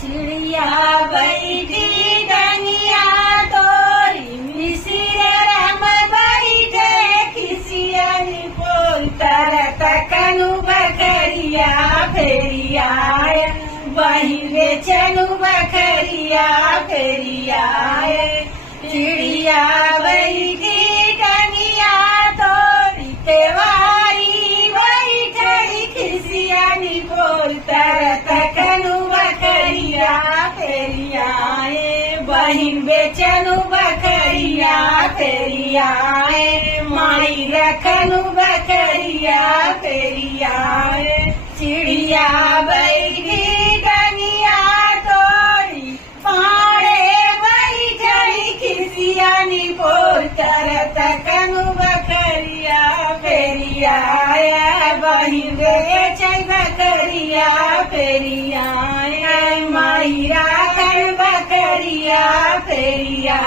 चिड़िया बैठी डनिया तोरी मिसिर राम बैठे खिसियनी पोल तरत कनु बकरिया फेरिया वही बेचनु बकरिया फेरिया चिड़िया बैठी डनिया तोरी तेवारी बैठे खिसियनी पोल तरत कनु बकरिया फेरिया बहिन बेचनु बकरिया फेरिया माई रखनु बकरिया फेरिया चिड़िया बैठी डनिया तोरी पाड़े बैठी खिसियानी पोर तरत कनु बकरिया फेरिया बहिन बेच बकरिया फेरिया माई राखन बकरिया फेरिया